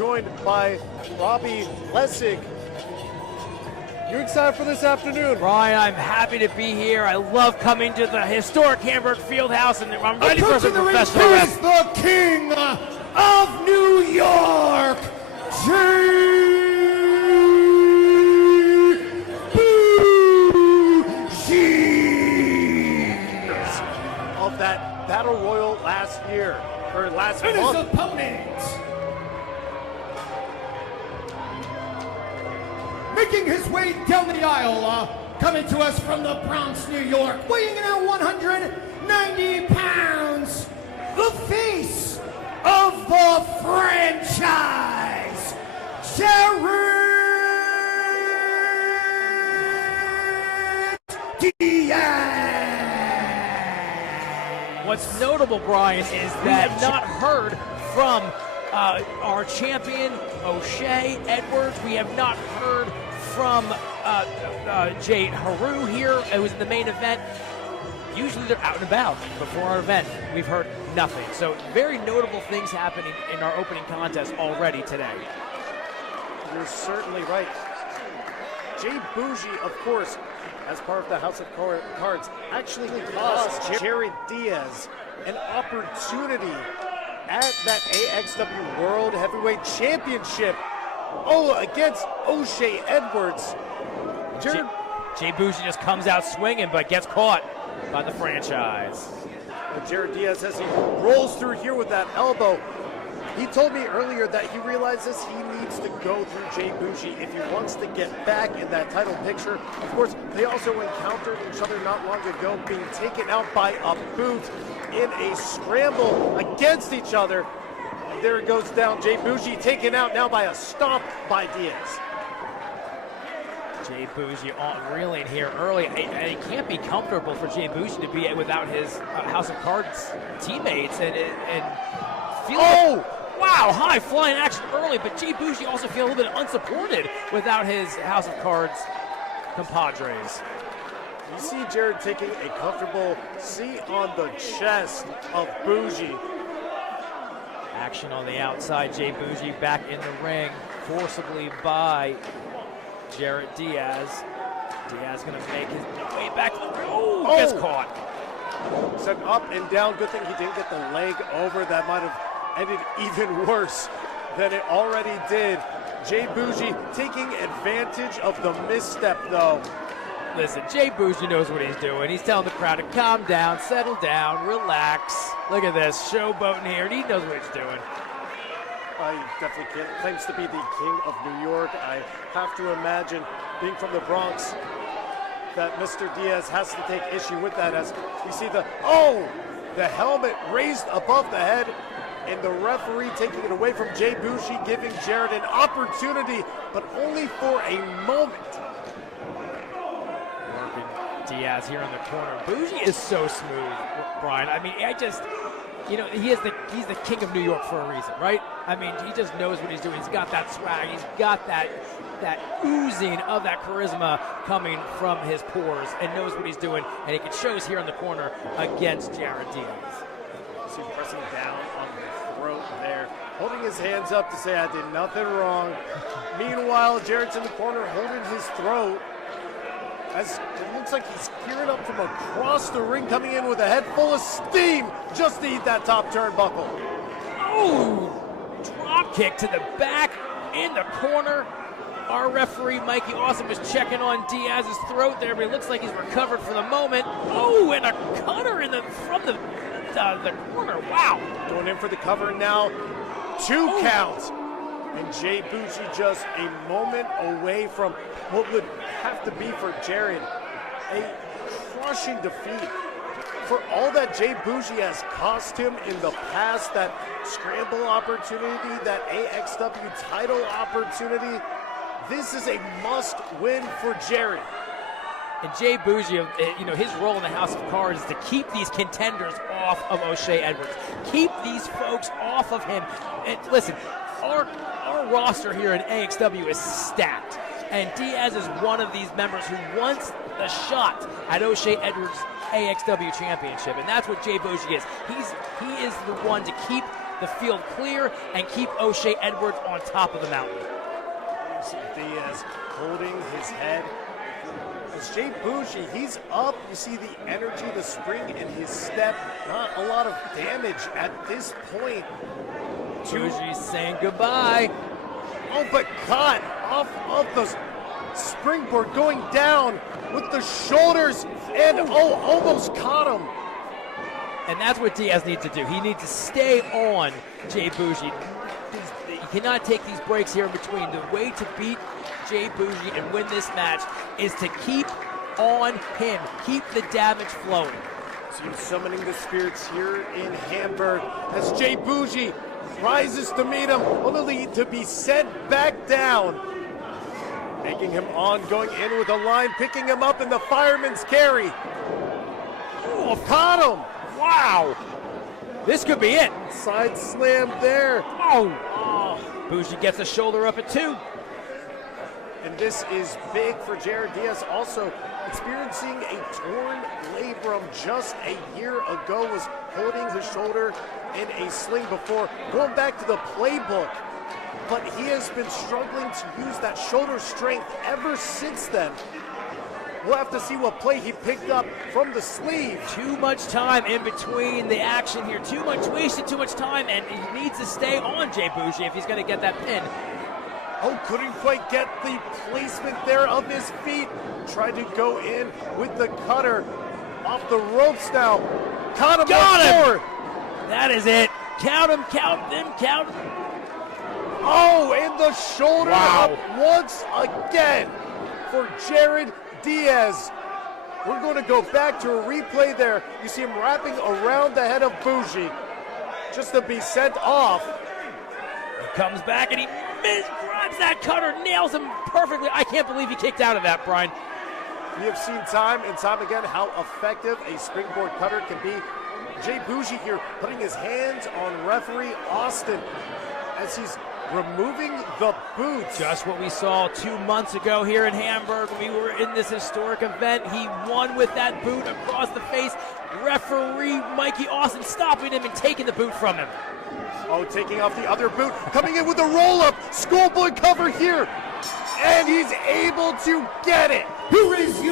joined by Robbie Lessig. You excited for this afternoon? Ryan, I'm happy to be here. I love coming to the historic Hamburg Fieldhouse, and I'm ready for some professional Here wrestling. is the King of New York, Boujii. Of that Battle Royal last year, or last And his month. opponent, making his way down the aisle, coming to us from the Bronx, New York, weighing in at 190 pounds, the face of the franchise, Jarett Diaz. What's notable, Brian, is that I've not heard from our champion, O'Shea Edwards. We have not heard from Jade Haru here, who was in the main event. Usually they're out and about before our event. We've heard nothing. So very notable things happening in our opening contest already today. You're certainly right. Jay Boujii, of course, as part of the House of Cards, actually cost Jarett Diaz an opportunity at that AXW World Heavyweight Championship. Oh, against O'Shea Edwards. Jay Boujii just comes out swinging, but gets caught by the franchise. Jarett Diaz, as he rolls through here with that elbow, he told me earlier that he realizes he needs to go through Jay Boujii if he wants to get back in that title picture. Of course, they also encountered each other not long ago, being taken out by a boot in a scramble against each other. There it goes down. Jay Boujii taken out now by a stomp by Diaz. Jay Boujii reeling here early, and it can't be comfortable for Jay Boujii to be without his House of Cards teammates and feel. Wow, high flying action early, but Jay Boujii also feel a little bit unsupported without his House of Cards compadres. You see Jarett taking a comfortable seat on the chest of Boujii. Action on the outside, Jay Boujii back in the ring, forcibly by Jarett Diaz. Diaz gonna make his way back to the ring. Oh, gets caught. Set up and down. Good thing he didn't get the leg over. That might have ended even worse than it already did. Jay Boujii taking advantage of the misstep, though. Listen, Jay Boujii knows what he's doing. He's telling the crowd to calm down, settle down, relax. Look at this, showboating here, and he knows what he's doing. He definitely claims to be the king of New York. I have to imagine, being from the Bronx, that Mr. Diaz has to take issue with that, as you see the helmet raised above the head, and the referee taking it away from Jay Boujii, giving Jarett an opportunity, but only for a moment. Working Diaz here in the corner. Boujii is so smooth, Brian. I mean, he's the king of New York for a reason, right? I mean, he just knows what he's doing. He's got that swag. He's got that oozing of that charisma coming from his pores, and knows what he's doing, and it shows here in the corner against Jarett Diaz. See, pressing down on the throat there, holding his hands up to say, I did nothing wrong. Meanwhile, Jarrett's in the corner holding his throat, as it looks like he's gearing up from across the ring, coming in with a head full of steam just to eat that top turnbuckle. Oh, drop kick to the back in the corner. Our referee, Mikey Awesome, was checking on Diaz's throat there, but it looks like he's recovered for the moment. Oh, and a cutter from the corner. Wow. Going in for the cover now. 2 counts. And Jay Boujii just a moment away from what would have to be for Jarett a crushing defeat. For all that Jay Boujii has cost him in the past, that scramble opportunity, that AXW title opportunity, this is a must-win for Jarett. And Jay Boujii, his role in the House of Cards is to keep these contenders off of O'Shea Edwards. Keep these folks off of him. And listen, our roster here in AXW is stacked. And Diaz is one of these members who wants the shot at O'Shea Edwards' AXW championship. And that's what Jay Boujii is. He is the one to keep the field clear and keep O'Shea Edwards on top of the mountain. You see Diaz holding his head. As Jay Boujii, he's up. You see the energy, the spring in his step. Not a lot of damage at this point. Boujii saying goodbye. Oh, but caught off of the springboard, going down with the shoulders, and almost caught him. And that's what Diaz needs to do. He needs to stay on Jay Boujii. He cannot take these breaks here in between. The way to beat Jay Boujii and win this match is to keep on him, keep the damage flowing. So he's summoning the spirits here in Hamburg as Jay Boujii rises to meet him, only to be sent back down. Making him on, going in with a line, picking him up in the fireman's carry. Oh, caught him! Wow! This could be it. Side slam there. Oh! Boujii gets a shoulder up at 2. And this is big for Jarett. Diaz, also experiencing a torn labrum just a year ago, was holding his shoulder in a sling before going back to the playbook. But he has been struggling to use that shoulder strength ever since then. We'll have to see what play he picked up from the sleeve. Too much time in between the action here. Wasted too much time, and he needs to stay on Jay Boujii if he's going to get that pin. Oh, couldn't quite get the placement there of his feet. Tried to go in with the cutter off the ropes now. Caught him. Got him! That is it. Count him, count them, count him. Oh, and the shoulder up once again for Jarett Diaz. We're going to go back to a replay there. You see him wrapping around the head of Boujii just to be sent off. He comes back and he grabs that cutter, nails him perfectly. I can't believe he kicked out of that, Brian. We have seen time and time again how effective a springboard cutter can be. Jay Boujii here putting his hands on referee Austin as he's removing the boots. Just what we saw 2 months ago here in Hamburg. We were in this historic event. He won with that boot across the face. Referee Mikey Austin stopping him and taking the boot from him. Oh, taking off the other boot, coming in with a roll-up, schoolboy cover here, and he's able to get it. Here is your